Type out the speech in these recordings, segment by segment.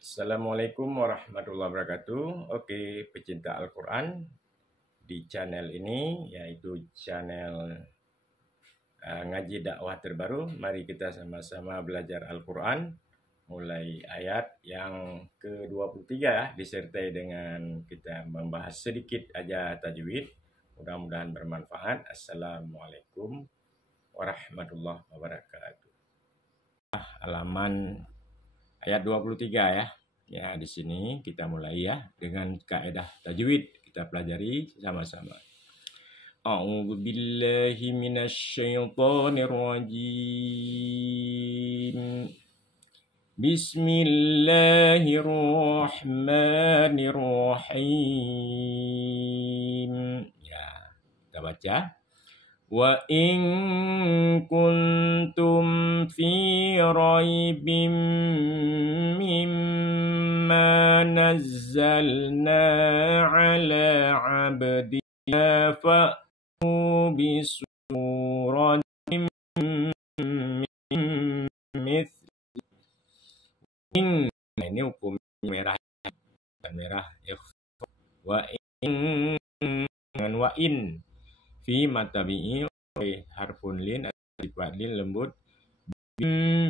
Assalamualaikum warahmatullahi wabarakatuh. Oke, pecinta Al-Quran di channel ini, yaitu channel ngaji dakwah terbaru. Mari kita sama-sama belajar Al-Quran mulai ayat yang ke-23 ya, disertai dengan kita membahas sedikit aja tajwid. Mudah-mudahan bermanfaat. Assalamualaikum warahmatullahi wabarakatuh. Halaman ayat 23 ya. Ya, di sini kita mulai ya dengan kaidah tajwid. Kita pelajari sama-sama. A'udzu billahi minasyaitonir rajim. Bismillahirrahmanirrahim. Ya, kita baca. Wa in kuntum fi raibim mimma nazzalna ala abdina fa'tu bisuratin min mithli. Ini hukum merah dan merah. Wa in dengan wa in fi matabi'i harfun lin sifat lin lembut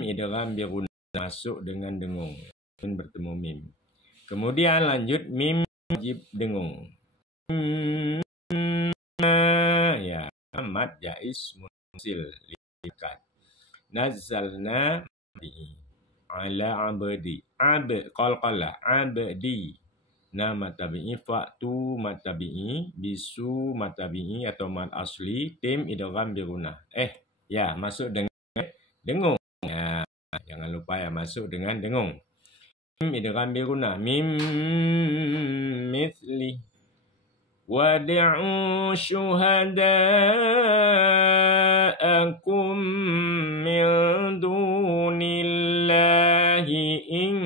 idgham bi masuk dengan dengung dan bertemu mim. Kemudian lanjut mim wajib dengung. Ya, mad jaiz munsil likat. Nazzalna bi ala abdi qalqala abdi. Na matabi'i fa'tu matabi'i bisu matabi'i atau mad asli tim idgham bi gunnah. Ya, masuk dengan dengung. Ya, jangan lupa ya masuk dengan dengung. Tim idgham bi gunnah. Mim mithli wad'u syuhada'akum min dunillahi in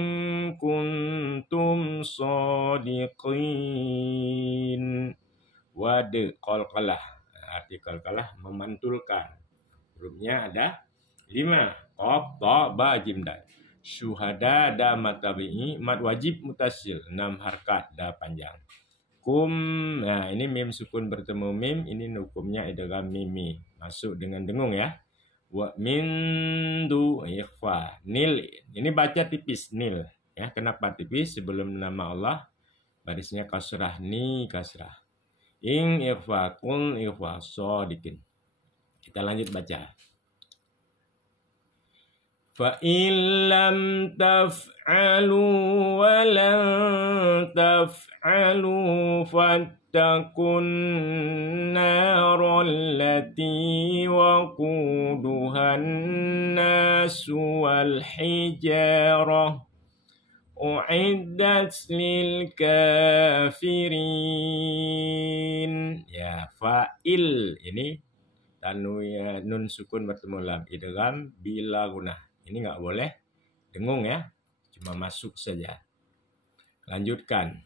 kuntum shadiqin. Wad qalqalah, arti qalqalah memantulkan. Hurufnya ada 5. Qaf, ta, ba, jim, dal. Syuhada da matabi'i mad wajib mutasil 6 harkat da panjang. Kum, nah ini mim sukun bertemu mim, ini hukumnya idgham mimi, masuk dengan dengung ya. Wa min du ikhfa. Nil, ini baca tipis nil ya. Kenapa tipis? Sebelum nama Allah barisnya kasrah, ni kasrah. Ing ikhfa, kul ikhfa, shadiqin. Kita lanjut baca. Fa in lam taf'alu wa lan taf'alu fattaqun naral lati waquduhan nasu wal hijarah u'iddat lil kafirin. Ya, fa'il ini tanwin nun sukun bertemu lam idgham bila gunnah. Ini enggak boleh dengung ya, cuma masuk saja. Lanjutkan.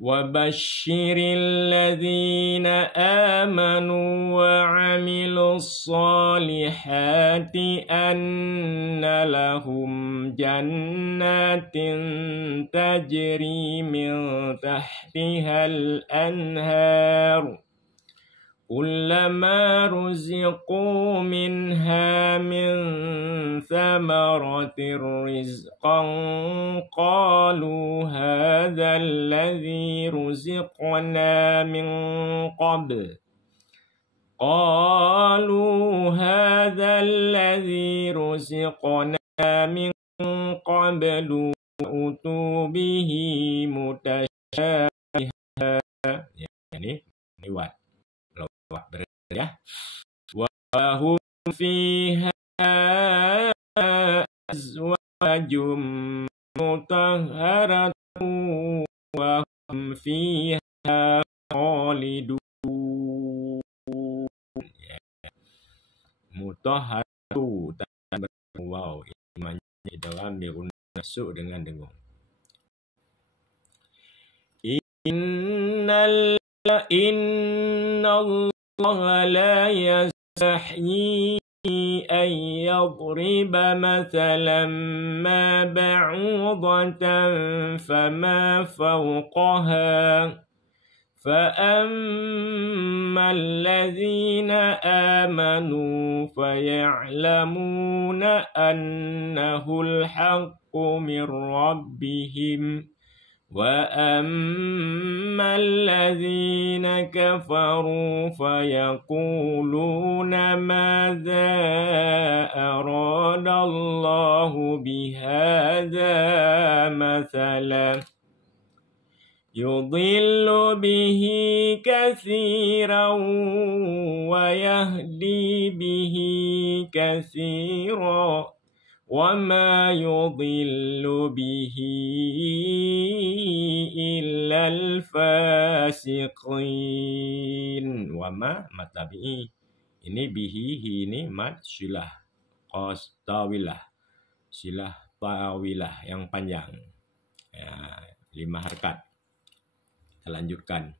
Wa basyiril ladzina amanu wa 'amilus solihati anna lahum jannatin tajri min tahtihal anhar kullama ruziqu minha min thamaratir rizqan qalu hadha alladhi ruziqna min qabl utu bihi mutasyabiha. Ya, ini lewat ya. Wa hum fiha azwajum mutahharatun wa hum fiha khalidun. Mutahharatu dan wow, imannya dalam birun masuk dengan dengung. Innallaha la yastahyi أن يضرب مثلا ما بعوضة فما فوقها فأما الذين آمنوا فيعلمون أنه الحق من ربهم وأما الذين كفروا فيقولون ماذا أراد الله بهذا مثلا يضل به كثيرا ويهدي به كثيرا وما يضل به إلا الفاسقين. Wama matabi'i ini bihi ini mat silah qastawilah silah tawilah yang panjang ya, 5 harkat. Kita lanjutkan.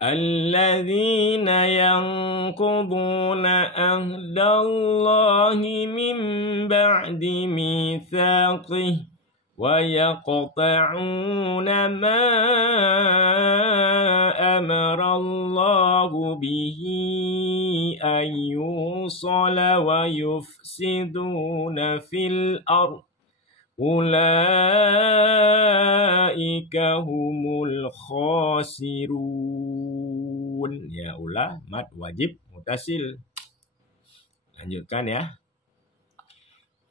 Alladzina yanquduna ahdallahi min ba'di mitsaqih wa yaqta'una ma amara Allahu bihi ayyusala wa yufsiduna fil ardh ulaika humul khasirun. Ya ulah mad wajib mutasil. Lanjutkan ya.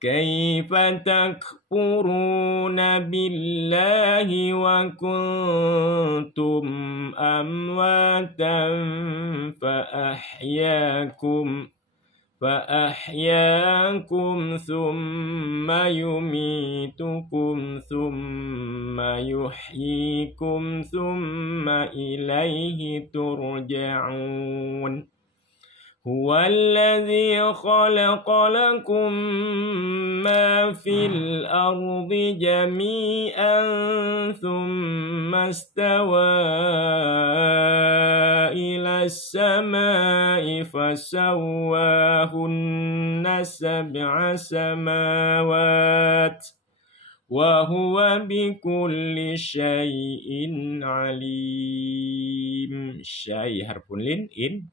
Kaifa takfuruna billahi wa kuntum amwatan فأحياكم ثم يميتكم ثم يحييكم ثم إليه ترجعون هو الذي خلق لكم ما في الأرض جميعا ثم استوى إلى السماء فسواهن 7 سماوات وهو بكل شيء عليم. Syai harfun lin in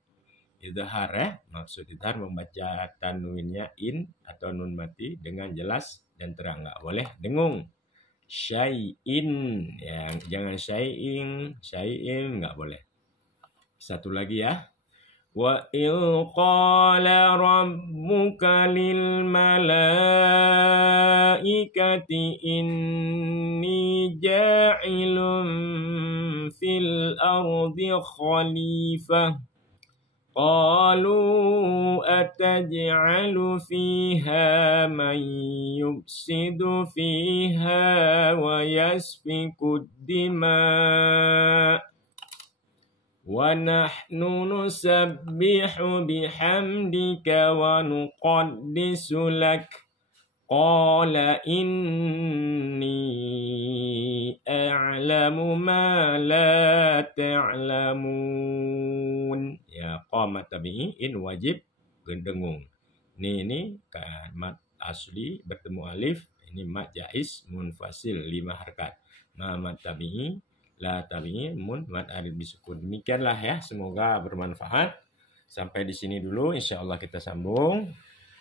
idhar ya. Maksud idhar membaca tanwinnya in atau nun mati dengan jelas dan terang, nggak boleh dengung. Syai'in ya, jangan syai'in nggak boleh. Satu lagi ya. Wa il qala rabbuka lil malaikati inni ja'ilun fil ardi khalifah qalu ataj'alu fiha man yufsidu fiha wa yasfiku dima wa nahnu nusabbihu bihamdika wa nuqaddisu lak qala inni a'lamu ma la ta'lamun. Ya, qamat tabi'i in wajib dengung. Ini mat asli bertemu alif, ini mat jaiz munfasil 5 harkat. Ma mat tabi'i, la tabi'i, mun mat alif bisukun. Demikianlah ya, semoga bermanfaat. Sampai di sini dulu, insyaallah kita sambung.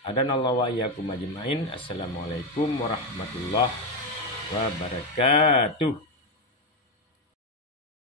Adanallahu wa iyyakum ajmain. Assalamualaikum warahmatullahi wabarakatuh.